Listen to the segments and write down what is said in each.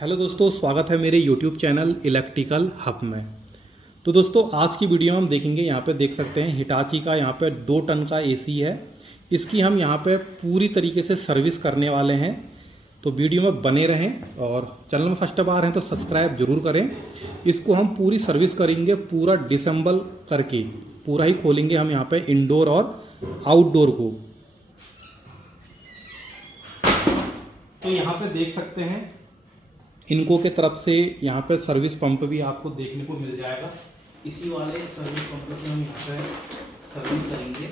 Hello दोस्तों, स्वागत है मेरे यूट्यूब चैनल इलेक्ट्रिकल हब में। तो दोस्तों आज की वीडियो में हम देखेंगे, यहाँ पे देख सकते हैं हिटाची का यहाँ पे 2 टन का एसी है। इसकी हम यहाँ पे पूरी तरीके से सर्विस करने वाले हैं, तो वीडियो में बने रहें और चैनल में फर्स्ट बार हैं तो सब्सक्राइब जरूर करें। इसको हम पूरी सर्विस करेंगे, पूरा डिसेंबल करके पूरा ही खोलेंगे हम यहाँ पे इंडोर और आउटडोर को। तो यहाँ पे देख सकते हैं इनको के तरफ से यहाँ पे सर्विस पंप भी आपको देखने को मिल जाएगा। इसी वाले सर्विस पंप से हम यहाँ पे सर्विस करेंगे।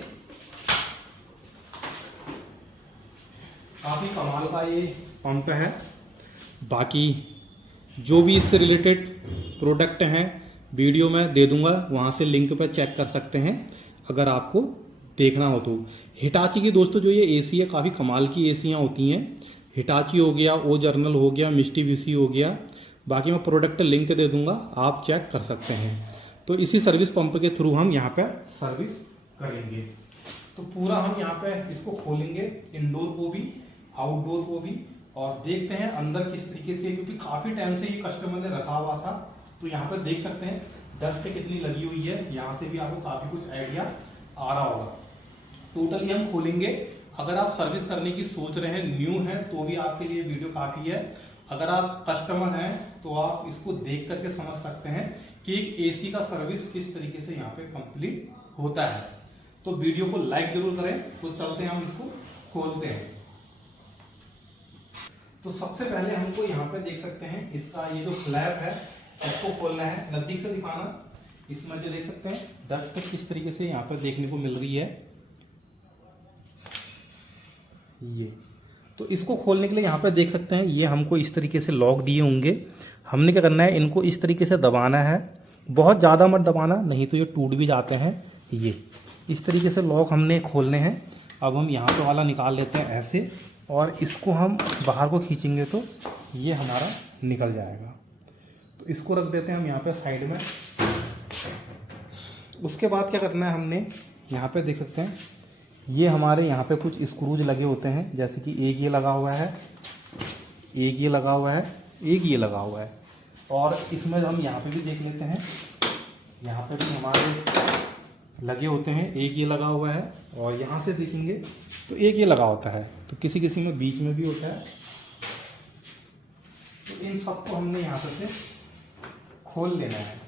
काफ़ी कमाल का ये पंप है। बाकी जो भी इससे रिलेटेड प्रोडक्ट हैं वीडियो में दे दूंगा, वहाँ से लिंक पर चेक कर सकते हैं अगर आपको देखना हो तो। हिटाची की दोस्तों जो ये एसी है, काफ़ी कमाल की एसियाँ होती हैं। हिटाची हो गया, ओ जर्नल हो गया, मिस्टीब्यूसी हो गया। बाकी मैं प्रोडक्ट लिंक दे दूंगा, आप चेक कर सकते हैं। तो इसी सर्विस पंप के थ्रू हम यहाँ पे सर्विस करेंगे। तो पूरा हम यहाँ पे इसको खोलेंगे, इंडोर को भी आउटडोर को भी, और देखते हैं अंदर किस तरीके से, क्योंकि काफ़ी टाइम से ये कस्टमर ने रखा हुआ था। तो यहाँ पे देख सकते हैं डस्ट कितनी लगी हुई है, यहाँ से भी आपको काफ़ी कुछ आइडिया आ रहा होगा। टोटली हम खोलेंगे। अगर आप सर्विस करने की सोच रहे हैं, न्यू हैं, तो भी आपके लिए वीडियो काफ़ी है। अगर आप कस्टमर हैं तो आप इसको देख करके समझ सकते हैं कि एक एसी का सर्विस किस तरीके से यहाँ पे कंप्लीट होता है। तो वीडियो को लाइक जरूर करें। तो चलते हैं, हम इसको खोलते हैं। तो सबसे पहले हमको यहाँ पे देख सकते हैं इसका ये जो फ्लैप है इसको खोलना है। नजदीक से दिखाना। इसमें जो देख सकते हैं डस्ट किस तरीके से यहाँ पर देखने को मिल रही है ये। तो इसको खोलने के लिए यहाँ पे देख सकते हैं ये हमको इस तरीके से लॉक दिए होंगे। हमने क्या करना है, इनको इस तरीके से दबाना है। बहुत ज़्यादा मत दबाना, नहीं तो ये टूट भी जाते हैं। ये इस तरीके से लॉक हमने खोलने हैं। अब हम यहाँ पे वाला निकाल लेते हैं ऐसे, और इसको हम बाहर को खींचेंगे तो ये हमारा निकल जाएगा। तो इसको रख देते हैं हम यहाँ पर साइड में। उसके बाद क्या करना है, हमने यहाँ पर देख सकते हैं ये हमारे यहाँ पे कुछ स्क्रूज लगे होते हैं। जैसे कि एक ये लगा हुआ है, एक ये लगा हुआ है, एक ये लगा हुआ है। और इसमें हम यहाँ पे भी देख लेते हैं, यहाँ पे भी हमारे लगे होते हैं। एक ये लगा हुआ है, और यहाँ से देखेंगे तो एक ये लगा होता है। तो किसी किसी में बीच में भी होता है। तो इन सबको हमने यहाँ पे से खोल लेना है।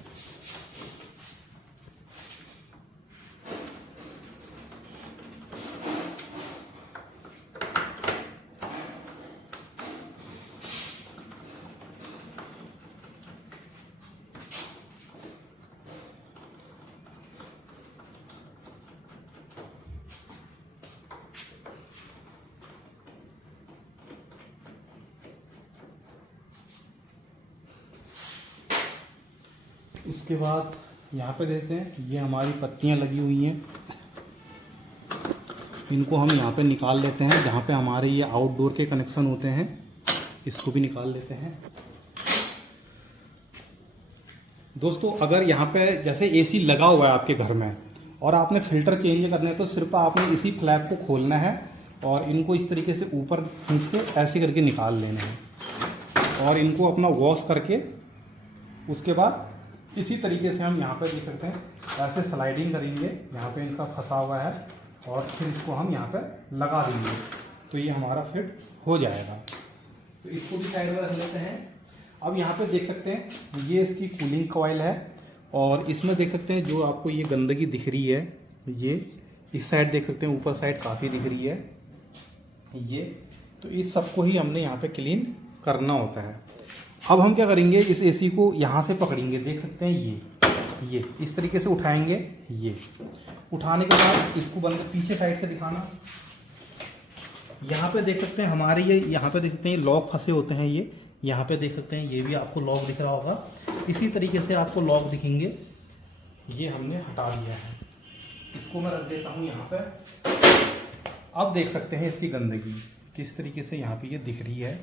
उसके बाद यहाँ पे देखते हैं ये हमारी पत्तियाँ लगी हुई हैं। इनको हम यहाँ पे निकाल लेते हैं। जहाँ पे हमारे ये आउटडोर के कनेक्शन होते हैं, इसको भी निकाल लेते हैं। दोस्तों अगर यहाँ पे जैसे एसी लगा हुआ है आपके घर में और आपने फ़िल्टर चेंज करना है, तो सिर्फ आपने इसी फ्लैप को खोलना है और इनको इस तरीके से ऊपर खींच के ऐसे करके निकाल लेना है। और इनको अपना वॉश करके उसके बाद इसी तरीके से हम यहाँ पे देख सकते हैं ऐसे स्लाइडिंग करेंगे। यहाँ पे इनका फंसा हुआ है, और फिर इसको हम यहाँ पे लगा देंगे तो ये हमारा फिट हो जाएगा। तो इसको भी साइड में रख लेते हैं। अब यहाँ पे देख सकते हैं ये इसकी कूलिंग कॉइल है, और इसमें देख सकते हैं जो आपको ये गंदगी दिख रही है, ये इस साइड देख सकते हैं ऊपर साइड काफ़ी दिख रही है ये। तो इस सबको ही हमने यहाँ पे क्लीन करना होता है। अब हम क्या करेंगे, इस एसी को यहाँ से पकड़ेंगे। देख सकते हैं ये इस तरीके से उठाएंगे। ये उठाने के बाद इसको बंद पीछे साइड से दिखाना। यहाँ पे देख सकते हैं हमारे ये यहाँ पे देख सकते हैं ये लॉक फंसे होते हैं। ये यहाँ पे देख सकते हैं ये भी आपको लॉक दिख रहा होगा। इसी तरीके से आपको लॉक दिखेंगे। ये हमने हटा दिया है, इसको मैं रख देता हूँ यहाँ पे। अब देख सकते हैं इसकी गंदगी किस तरीके से यहाँ पे ये दिख रही है।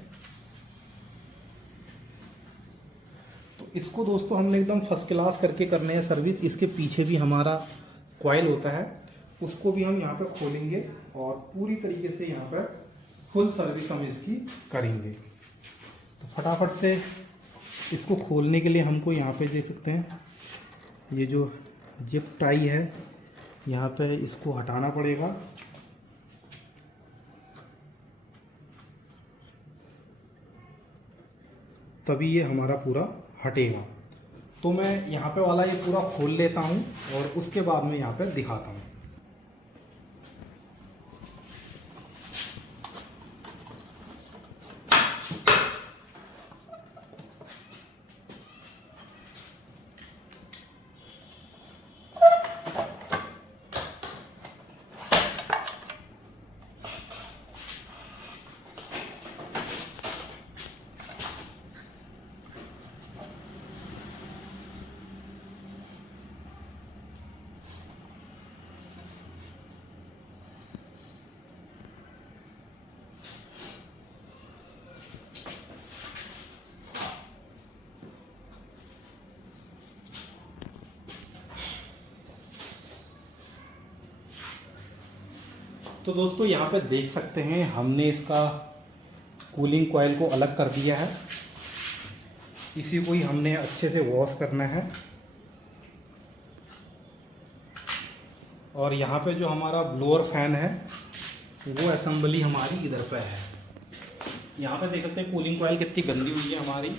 तो इसको दोस्तों हमने एकदम फर्स्ट क्लास करके करने हैं सर्विस। इसके पीछे भी हमारा कॉइल होता है, उसको भी हम यहाँ पे खोलेंगे और पूरी तरीके से यहाँ पर फुल सर्विस हम इसकी करेंगे। तो फटाफट से इसको खोलने के लिए हमको यहाँ पे देख सकते हैं ये जो जिप टाई है यहाँ पे इसको हटाना पड़ेगा। तभी ये हमारा पूरा हटेगा। तो मैं यहाँ पे वाला ये पूरा खोल लेता हूँ और उसके बाद में यहाँ पे दिखाता हूँ। तो दोस्तों यहाँ पे देख सकते हैं हमने इसका कूलिंग कॉइल को अलग कर दिया है। इसी को ही हमने अच्छे से वॉश करना है। और यहाँ पे जो हमारा ब्लोअर फैन है वो असेंबली हमारी इधर पे है। यहाँ पे देख सकते हैं कूलिंग कॉइल कितनी गंदी हुई है हमारी।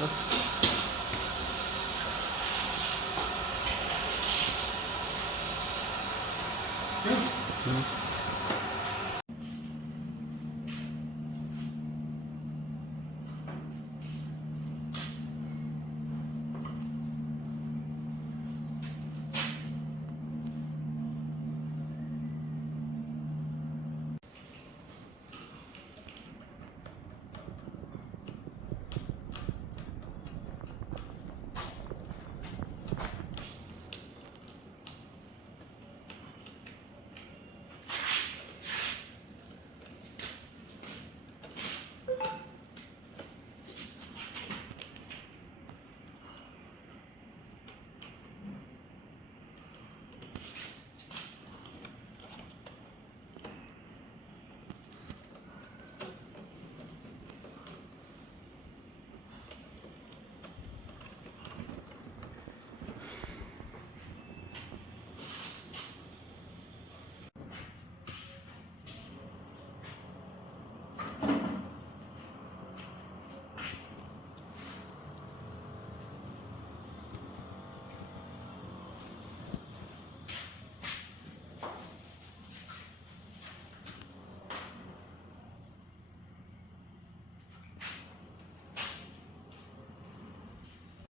होगा।